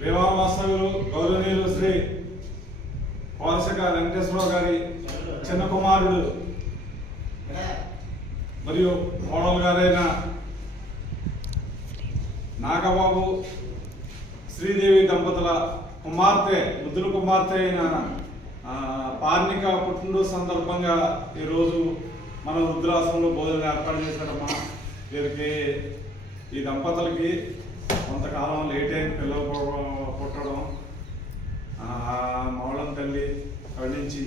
వివాహ వాస్తవ్యులు గౌరవనీయులు శ్రీ వార్షిక వెంకటేశ్వరరావు గారి చిన్న కుమారుడు మరియు కోడలు గారైన నాగబాబు శ్రీదేవి దంపతుల కుమార్తె ముద్దుల కుమార్తె అయిన పార్నిక పుట్టినరోజు సందర్భంగా ఈరోజు మన వృద్ధాశ్రమంలో భోజనం ఏర్పాటు చేశారమ్మా. వీరికి ఈ దంపతులకి కొంతకాలం లేట్ అయిన పిల్లలు పుట్టడం, మౌళం తల్లి కరుణించి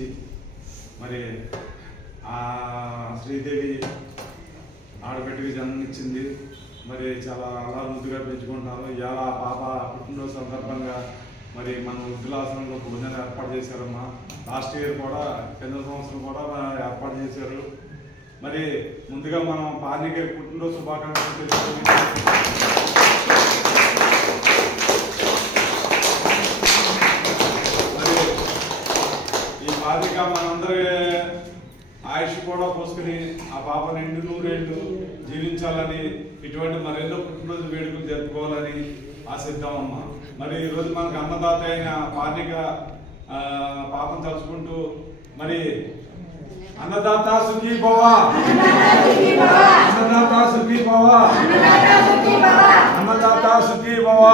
మరి ఆ శ్రీదేవి ఆడబిడ్డకి జన్మనిచ్చింది. మరి చాలా అలా ముద్దుగా పెంచుకుంటున్నారు. ఇవాళ పాప పుట్టినరోజు సందర్భంగా మరి మన వృద్ధాశ్రమంలో భోజనం ఏర్పాటు చేశారమ్మా. లాస్ట్ ఇయర్ కూడా కింద సంవత్సరం కూడా ఏర్పాటు చేశారు. మరి ముందుగా మనం పార్నిక పుట్టినరోజు శుభాకాంక్షలు తెలుసుకొని మరి ఈ పార్నిక మనందరి ఆయుష్ కూడా పోసుకుని ఆ పాప నిండు నూరేళ్ళు జీవించాలని, ఇటువంటి మరెన్నో పుట్టినరోజు వేడుకలు జరుపుకోవాలని ఆశిద్దామమ్మా. మరి ఈరోజు మనకు అన్నదాత అయిన పార్నిక పాపం తలుచుకుంటూ మరి అన్నదాత సుఖీ భవ, అన్నదాత సుఖీ భవ, అన్నదాత సుఖీ భవ.